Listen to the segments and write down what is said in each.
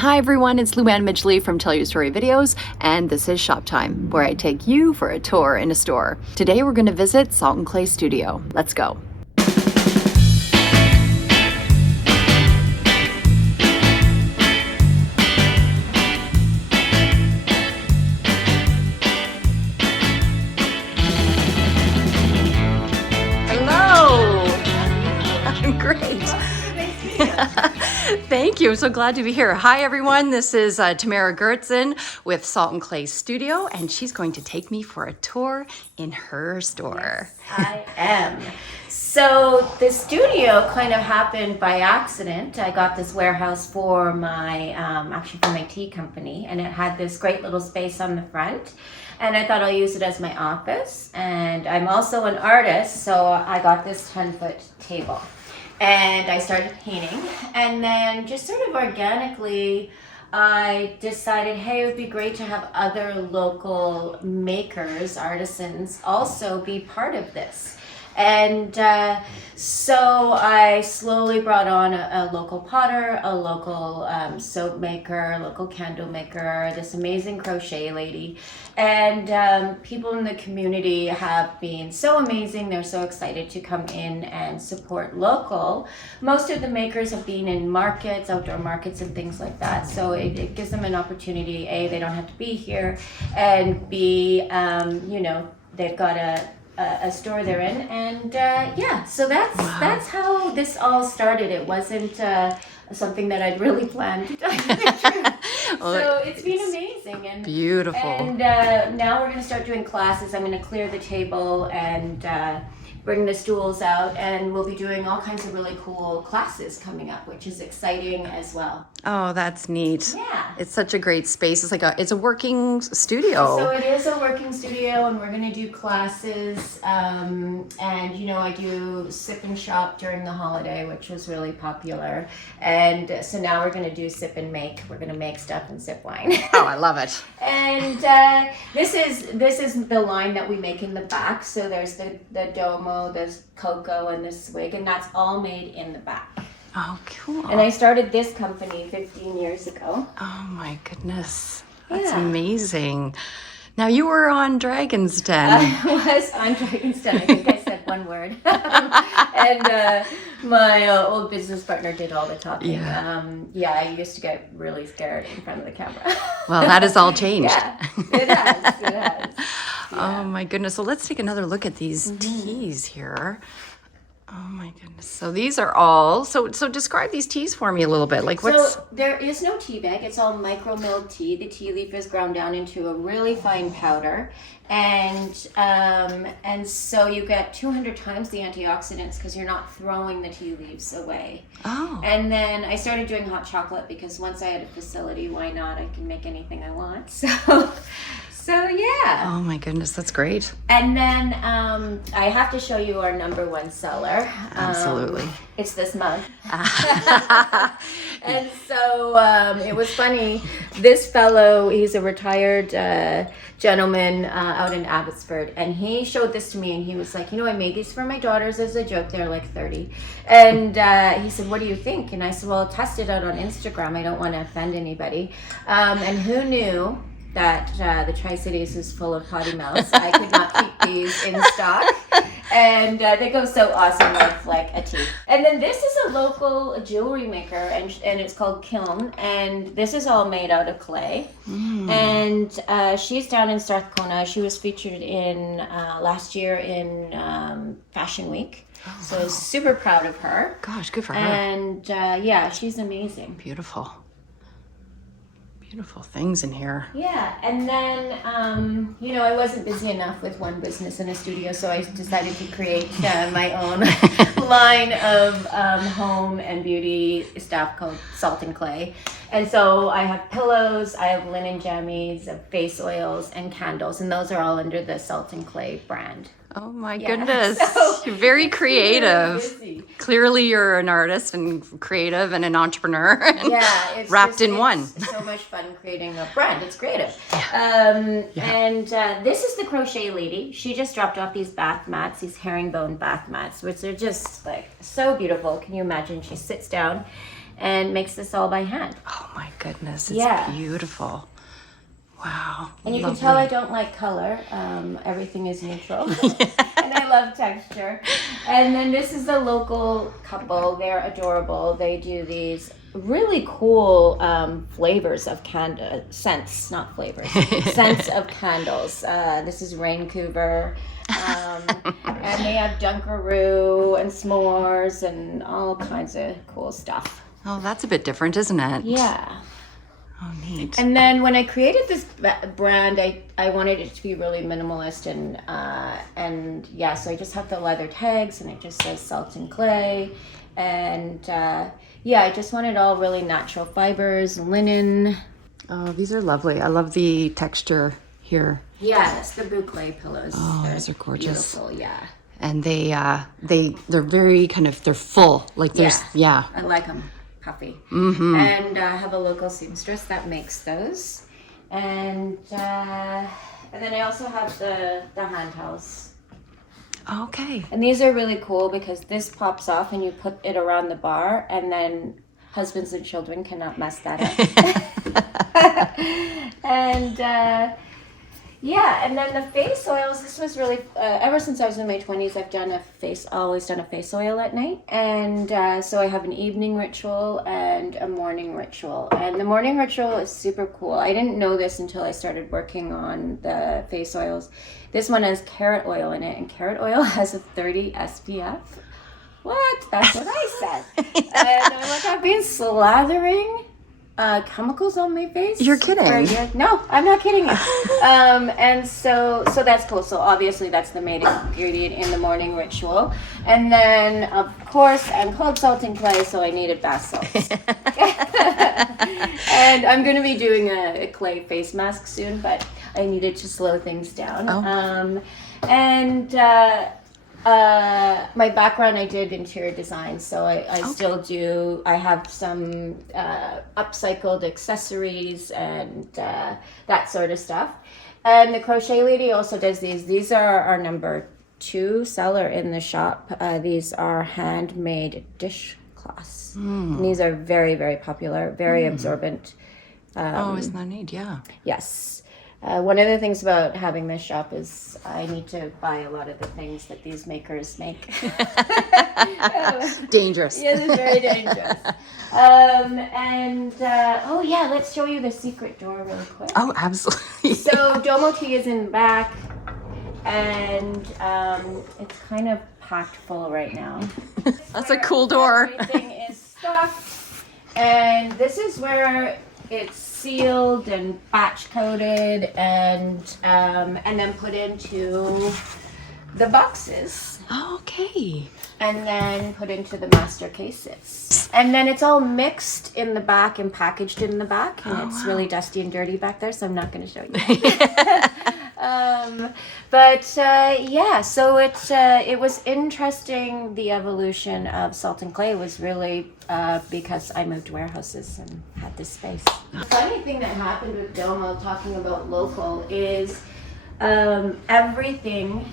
Hi everyone, it's Louanne Midgley from Tell Your Story Videos, and this is Shop Time, where I take you for a tour in a store. Today we're going to visit Salt and Clay Studio. Let's go. Hello! I'm great. Thank you. I'm so glad to be here. Hi, everyone. This is Tamara Goertzen with Salt and Clay Studio, and she's going to take me for a tour in her store. Yes, I am. So the studio kind of happened by accident. I got this warehouse for my, actually for my tea company, and it had this great little space on the front. And I thought I'll use it as my office. And I'm also an artist, so I got this 10-foot table. And I started painting, and then just sort of organically, I decided, hey, it would be great to have other local makers, artisans, also be part of this. And so I slowly brought on a local potter, a local soap maker, a local candle maker, this amazing crochet lady. And people in the community have been so amazing. They're so excited to come in and support local. Most of the makers have been in markets, outdoor markets and things like that. So it gives them an opportunity. A, they don't have to be here, and B, they've got a store they're in, and yeah, so that's how this all started. It wasn't something that I'd really planned to tell you the truth. So it's been amazing and beautiful. And now we're going to start doing classes. I'm going to clear the table and bring the stools out, and we'll be doing all kinds of really cool classes coming up, which is exciting as well. Oh, that's neat. Yeah. It's such a great space. It's a working studio. So it is a working studio, and we're going to do classes. And, I do sip and shop during the holiday, which was really popular. And so now we're going to do sip and make. We're going to make stuff and sip wine. Oh, I love it. And this is the line that we make in the back. So there's the Domo, there's Coco, and the Swig, and that's all made in the back. Oh, cool. And I started this company 15 years ago. Oh my goodness. That's Yeah. amazing. Now you were on Dragon's Den. I was on Dragon's Den. I think I said one word. And my old business partner did all the talking. Yeah. I used to get really scared in front of the camera. Well, that has all changed. Yeah, it has. It has. Oh my goodness. So let's take another look at these teas here. Oh my goodness. So these are all, so describe these teas for me a little bit. Like what's... So there is no tea bag. It's all micro milled tea. The tea leaf is ground down into a really fine powder. And so you get 200 times the antioxidants because you're not throwing the tea leaves away. Oh. And then I started doing hot chocolate because once I had a facility, why not? I can make anything I want. So yeah. Oh my goodness, that's great. And then I have to show you our number one seller. Absolutely. It's this mug. And so it was funny. This fellow, he's a retired gentleman out in Abbotsford, and he showed this to me, and he was like, I made these for my daughters as a joke. They're like 30. And he said, what do you think? And I said, well, test it out on Instagram. I don't want to offend anybody. And who knew that the Tri-Cities is full of potty mouths. I could not keep these in stock. And they go so awesome with like a tea. And then this is a local jewelry maker, and it's called Kiln. And this is all made out of clay. And she's down in Strathcona. She was featured in last year in Fashion Week. Oh, so I was super proud of her. Gosh, good for her. And yeah, she's amazing. Beautiful. Beautiful things in here. Yeah, and then, I wasn't busy enough with one business in a studio, so I decided to create my own line of home and beauty stuff called Salt and Clay. And so I have pillows, I have linen jammies, face oils, and candles, and those are all under the Salt and Clay brand. Oh my goodness. So you're very creative. Really Clearly you're an artist and creative and an entrepreneur. And yeah, it's wrapped in one. So much fun creating a brand. It's creative. And this is the crochet lady. She just dropped off these bath mats, these herringbone bath mats, which are just like so beautiful. Can you imagine? She sits down and makes this all by hand. Oh my goodness, it's Yeah. beautiful. Wow. And you can tell I don't like color. Everything is neutral. And I love texture. And then this is the local couple. They're adorable. They do these really cool flavors of scents, not flavors, scents of candles. This is Vancouver. And they have Dunkaroo and s'mores and all kinds of cool stuff. Oh, that's a bit different, isn't it? Yeah. Oh, neat. And then when I created this brand, I wanted it to be really minimalist and yeah, so I just have the leather tags and it just says Salt and Clay, and yeah, I just wanted all really natural fibers, linen. Oh, these are lovely. I love the texture here. Yeah, that's the boucle pillows. Oh, those are gorgeous. Beautiful, yeah. And they're very kind of, they're full. Like there's, yeah. I like them puffy. Mm-hmm. And I have a local seamstress that makes those. And then I also have the hand towels. Okay. And these are really cool because this pops off and you put it around the bar, and then husbands and children cannot mess that up. And yeah, and then the face oils, this was really, ever since I was in my 20s, I've always done a face oil at night. And so I have an evening ritual and a morning ritual. And the morning ritual is super cool. I didn't know this until I started working on the face oils. This one has carrot oil in it, and carrot oil has a 30 SPF. What? That's what I said. And I'm like, I've been slathering chemicals on my face. You're kidding. No, I'm not kidding you. And so that's cool. So obviously that's the main ingredient in the morning ritual. And then of course I'm called Salt and Clay, so I needed bath salts. And I'm going to be doing a clay face mask soon, but I needed to slow things down. Oh. My background, I did interior design, so I still do. I have some upcycled accessories and that sort of stuff. And the crochet lady also does these. These are our number 2 seller in the shop. These are handmade dishcloths. And these are very, very popular, very absorbent. Isn't that neat? Yeah. Yes. One of the things about having this shop is I need to buy a lot of the things that these makers make. Dangerous. Yes, it's very dangerous. Oh yeah, let's show you the secret door really quick. Oh, absolutely. So Domo Tea is in back, and it's kind of packed full right now. That's a cool door. Everything is stuffed, and this is where it's sealed and batch coated and then put into the boxes. Okay. And then put into the master cases. And then it's all mixed in the back and packaged in the back. And it's really dusty and dirty back there, so I'm not going to show you. Yeah, so it was interesting. The evolution of Salt and Clay was really because I moved warehouses and had this space. The funny thing that happened with Domo, talking about local, is everything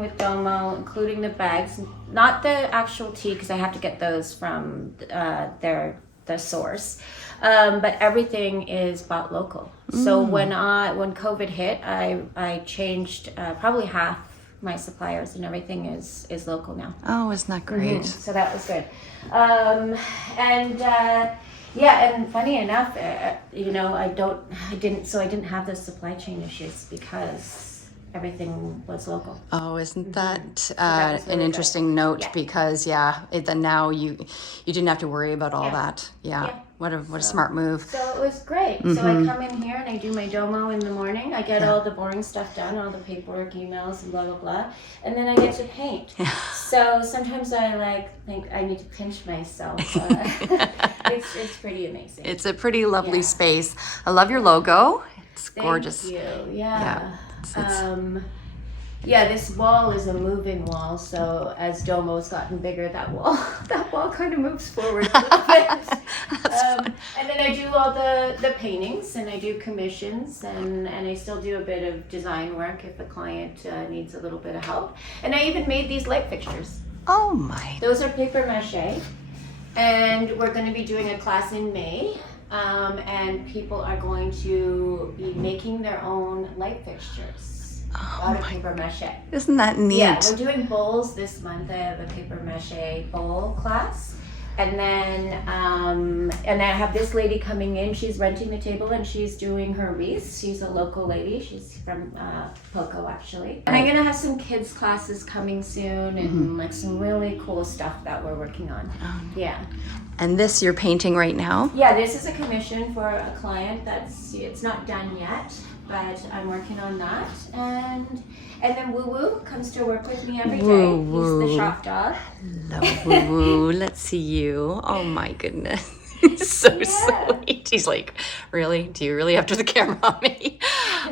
with Domo, including the bags, not the actual tea because I have to get those from the source, but everything is bought local. So when COVID hit, I changed probably half my suppliers, and everything is local now. Oh, isn't that great? So that was good. And funny enough, I didn't have the supply chain issues because everything was local. Oh, isn't that was an really interesting note? Yeah. Because then now you didn't have to worry about all that. Yeah. What a smart move. So it was great. So I come in here and I do my Domo in the morning. I get all the boring stuff done, all the paperwork, emails, and blah, blah, blah. And then I get to paint. So sometimes I think I need to pinch myself. It's pretty amazing. It's a pretty lovely space. I love your logo. It's gorgeous. Thank you. Yeah. This wall is a moving wall, so as Domo's gotten bigger, that wall kind of moves forward a little bit. And then I do all the paintings, and I do commissions, and I still do a bit of design work if a client needs a little bit of help. And I even made these light fixtures. Oh my. Those are paper mache. And we're going to be doing a class in May. And people are going to be making their own light fixtures out of paper mache. Isn't that neat? Yeah, we're doing bowls this month. I have a paper mache bowl class. And then I have this lady coming in. She's renting the table and she's doing her wreaths. She's a local lady. She's from Poco, actually. And I'm gonna have some kids classes coming soon and like some really cool stuff that we're working on. Yeah. And this you're painting right now? Yeah, this is a commission for a client. It's not done yet, but I'm working on that. And then Woo Woo comes to work with me every day. Woo. He's the shop dog. Hello, Woo Woo. Let's see you. Oh my goodness. He's so sweet. He's like, really? Do you really have to the camera on me?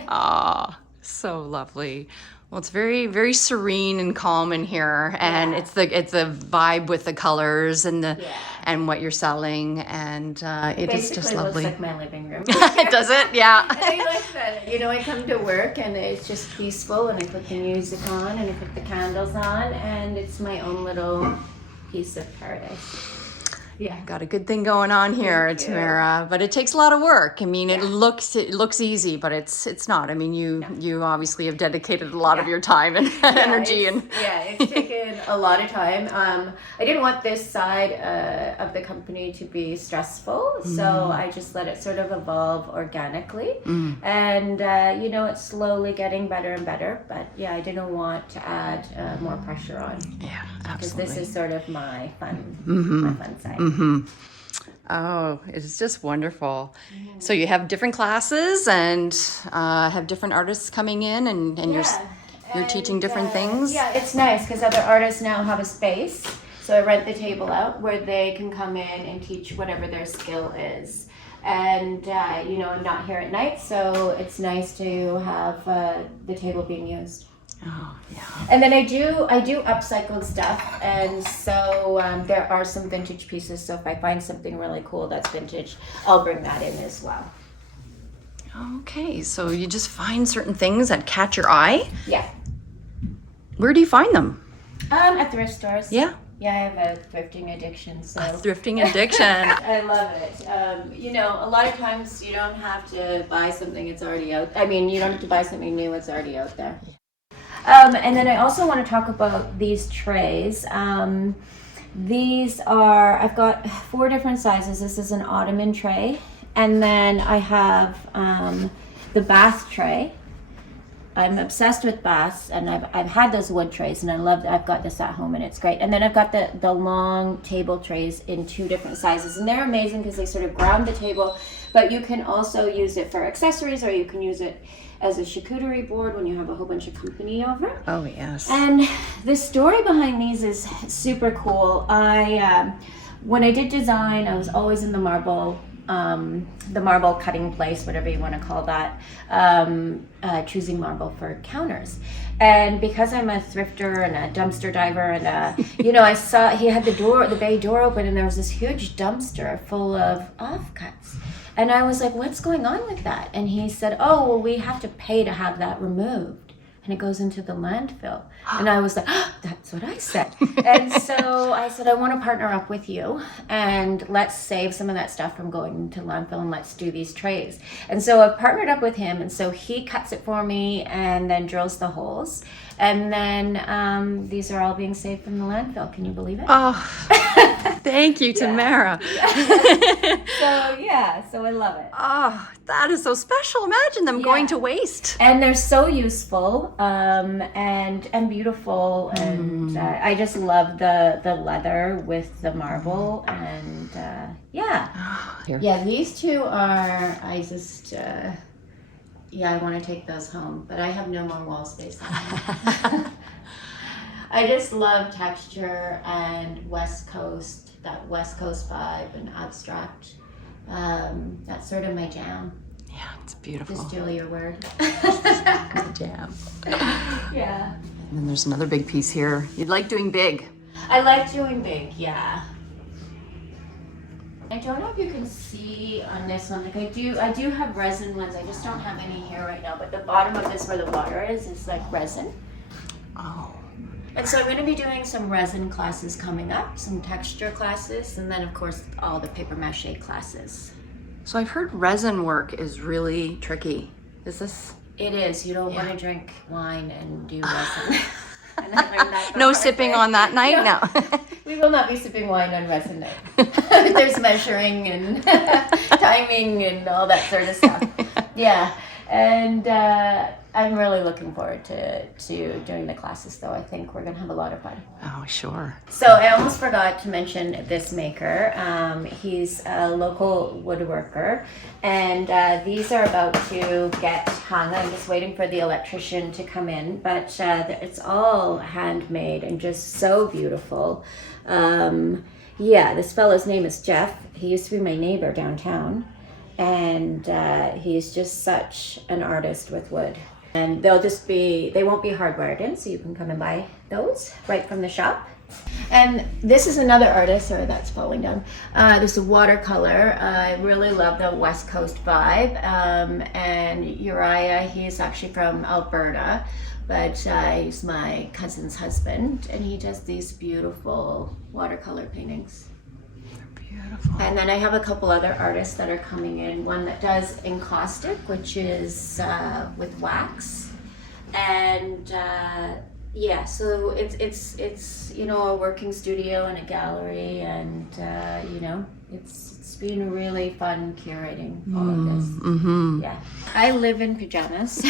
Ah, so lovely. Well, it's very, very serene and calm in here, and it's a vibe with the colors and and what you're selling, and it is just lovely. Looks like my living room. Does it? Yeah. And I like that. You know, I come to work and it's just peaceful, and I put the music on and I put the candles on, and it's my own little piece of paradise. Yeah, got a good thing going on here, Tamara. But it takes a lot of work. I mean, it looks easy, but it's not. I mean, you obviously have dedicated a lot of your time and energy, it's taken a lot of time. I didn't want this side of the company to be stressful, so I just let it sort of evolve organically, and you know, it's slowly getting better and better. But yeah, I didn't want to add more pressure on. Yeah, absolutely. Because this is sort of my fun side. Oh, it's just wonderful. So you have different classes and have different artists coming in, and you're teaching different things. Yeah, it's nice because other artists now have a space. So I rent the table out where they can come in and teach whatever their skill is. And you know, I'm not here at night, so it's nice to have the table being used. Oh, yeah. And then I do upcycled stuff, and so there are some vintage pieces. So if I find something really cool that's vintage, I'll bring that in as well. Okay, so you just find certain things that catch your eye? Yeah. Where do you find them? At thrift stores. Yeah. Yeah, I have a thrifting addiction, so. A thrifting addiction. I love it. You know, a lot of times you don't have to buy something, it's already out. I mean, you don't have to buy something new, it's already out there. And then I also want to talk about these trays. These are, I've got 4 different sizes. This is an ottoman tray. And then I have the bath tray. I'm obsessed with baths, and I've had those wood trays, and I love that. I've got this at home, and it's great. And then I've got the long table trays in 2 different sizes, and they're amazing because they sort of ground the table, but you can also use it for accessories, or you can use it as a charcuterie board when you have a whole bunch of company over. Oh, yes. And the story behind these is super cool. When I did design, I was always in the marble cutting place, whatever you want to call that, choosing marble for counters. And because I'm a thrifter and a dumpster diver, and you know, I saw he had the bay door open, and there was this huge dumpster full of offcuts. And I was like, what's going on with that? And he said, oh, well, we have to pay to have that removed, and it goes into the landfill. And I was like, oh, that's what I said. And so I said, I want to partner up with you, and let's save some of that stuff from going to landfill, and let's do these trays. And so I've partnered up with him, and so he cuts it for me and then drills the holes. And then these are all being saved from the landfill. Can you believe it? Oh, thank you, Tamara. So I love it. Oh, that is so special. Imagine them going to waste. And they're so useful and beautiful. And I just love the leather with the marble. And yeah, these 2 are, I want to take those home, but I have no more wall space. I just love texture and that West Coast vibe and abstract. That's sort of my jam. Yeah, it's beautiful. Just steal your word. Jam. Yeah. And then there's another big piece here. You like doing big. I like doing big, yeah. I don't know if you can see on this one, like I do have resin ones, I just don't have any here right now, but the bottom of this where the water is like resin. Oh. And so I'm going to be doing some resin classes coming up, some texture classes, and then of course all the paper mache classes. So I've heard resin work is really tricky. Is this? It is. You don't want to drink wine and do resin. And I learned that the No hard sipping way. on that night? No. We will not be sipping wine on resin night. There's measuring and timing and all that sort of stuff. Yeah. And I'm really looking forward to doing the classes, though. I think we're going to have a lot of fun. Oh, sure. So I almost forgot to mention this maker. He's a local woodworker, and these are about to get hung. I'm just waiting for the electrician to come in, but it's all handmade and just so beautiful. Yeah, this fellow's name is Jeff. He used to be my neighbor downtown. And he's just such an artist with wood. And they won't be hardwired in, so you can come and buy those right from the shop. And this is another artist, sorry that's falling down. This is watercolor. I really love the West Coast vibe. And Uriah, he's actually from Alberta, but he's my cousin's husband, and he does these beautiful watercolor paintings. Beautiful. And then I have a couple other artists that are coming in. One that does encaustic, which is with wax, and yeah. So it's a working studio and a gallery, and it's been really fun curating all of this. Mm-hmm. Yeah, I live in pajamas.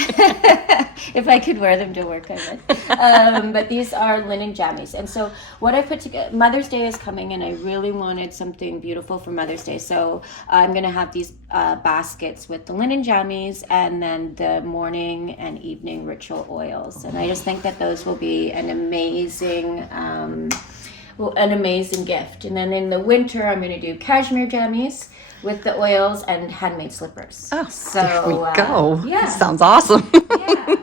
If I could wear them to work, I would. But these are linen jammies. And so what I put together, Mother's Day is coming, and I really wanted something beautiful for Mother's Day. So I'm going to have these baskets with the linen jammies and then the morning and evening ritual oils. And I just think that those will be an amazing gift. And then in the winter, I'm going to do cashmere jammies with the oils and handmade slippers. Oh, so there we go. Yeah. Sounds awesome. Yeah.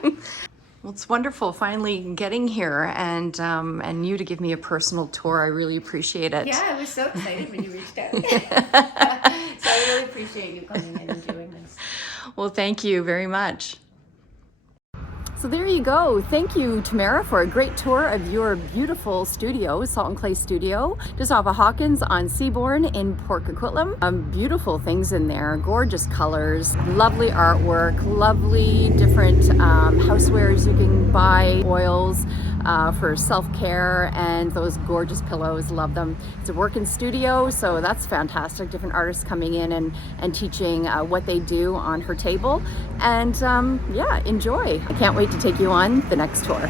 Well, it's wonderful finally getting here and you to give me a personal tour. I really appreciate it. Yeah, I was so excited when you reached out. So I really appreciate you coming in and doing this. Well, thank you very much. So there you go. Thank you, Tamara, for a great tour of your beautiful studio, Salt and Clay Studio, just off of Hawkins on Seabourn in Port Coquitlam. Beautiful things in there, gorgeous colors, lovely artwork, lovely different housewares you can buy, oils for self-care, and those gorgeous pillows, love them. It's a working studio, so that's fantastic. Different artists coming in and teaching what they do on her table. And yeah, enjoy. I can't wait to take you on the next tour.